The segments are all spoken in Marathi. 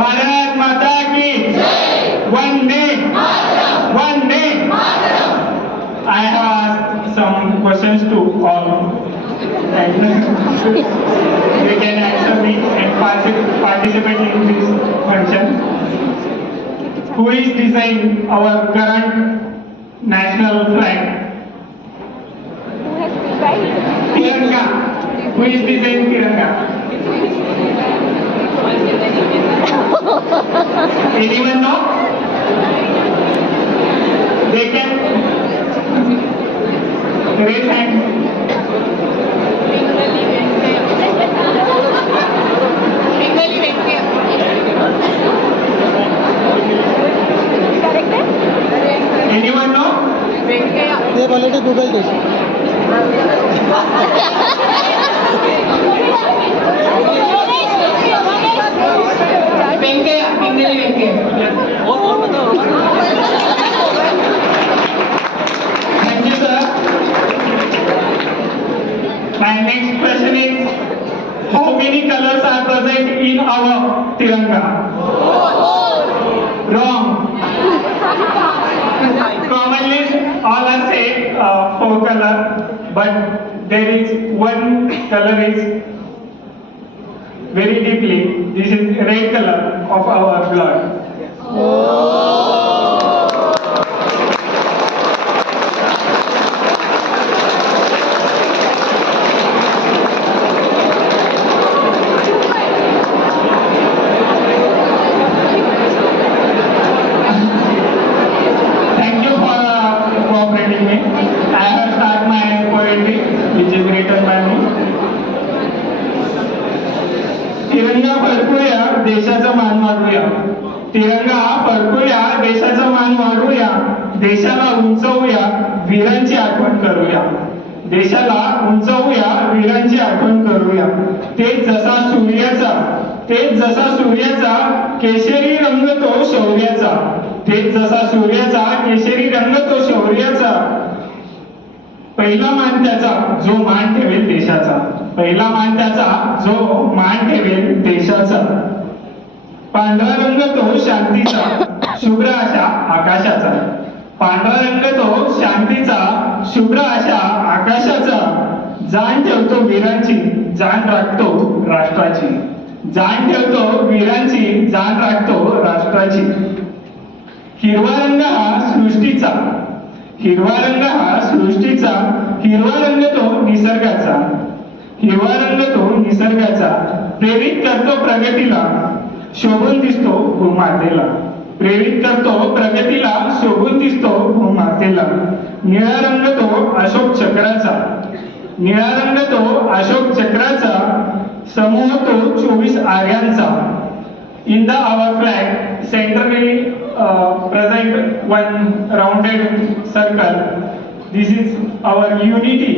भारत माता की Vande Vande. I have asked some questions to all, and they can answer me and participate in this function. Who is designing our current national flag? Tiranga. Who is designing Tiranga? Anyone know? They can raise hand. Anyone know? They have already googled this. Venkaya, Pingali Venkaya. Thank you, sir. My next question is, how many colors are present in our Tiranga? Wrong. Commonly, all are say 4 color, but there is one color is very deeply. This is red color of our blood. Thank you for cooperating me. I have started my poetry, which is written by me. तिरंगा फडकूया, देशाचा मान वाढवूया. तिरंगा फडकूया, देशाचा मान वाढवूया. देशाला उंचवूया, वीरांची आठवण करूया. देशाला उंचवूया, वीरांची आठवण करूया. तेच जसा सूर्याचा केशरी रंग तो शौर्याचा. तेच जसा सूर्याचा केशरी रंग तो शौर्याचा. पहिला मान त्याचा जो मान ठेवेल देशाचा. पहिला मान त्याचा जो मान ठेवेल देशाचा. पांढरा रंग तो शांतीचा, शुभ्र अशा आकाशाचा. पांढरा रंग तो शांतीचा, शुभ्र अशा आकाशाचा. जाण ठेवतो वीरांची, जाण राखतो राष्ट्राची. जाण ठेवतो वीरांची, जाण राखतो राष्ट्राची. हिरवा रंग हा सृष्टीचा, हिरवा रंग हा सृष्टीचा. हिरवा रंग तो निसर्गाचा, हिरवा रंग तो निसर्गाचा. प्रेरित करतो प्रगतीला, शोभून दिसतो भूमातेला. प्रेरित करतो प्रगतीला, शोभून दिसतो भूमातेला. निळा रंग तो अशोक चक्राचा, निळा रंग तो अशोक चक्राचा. समूह तो 24 आर्यांचा. In the our flag, centrally present one rounded circle. This is our unity,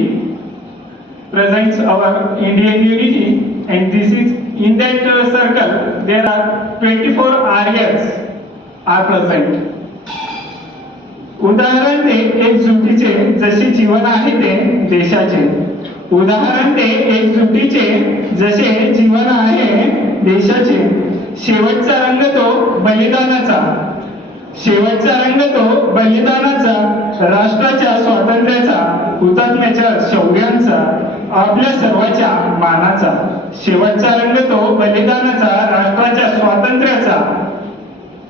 presents our Indian unity, and this is in that circle there are 24 Aryas are present. उदाहरण ते एकजुटीचे, जसे जीवन आहे ते देशाचे. उदाहरण ते एकजुटीचे, जसे जीवन आहे देशाचे. शेवटचा रंग तो बलिदानाचा, शेवटचा रंग तो बलिदानाचा. राष्ट्राच्या स्वातंत्र्याचा, हुतात्म्याच्या शौर्यांचा, आपल्या सर्वांच्या मानाचा. शेवटचा रंग तो बलिदानाचा, राष्ट्राच्या स्वातंत्र्याचा,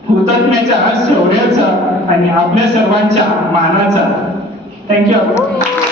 हुतात्म्याच्या शौर्याचा आणि आपल्या सर्वांच्या मानाचा. थँक्यू.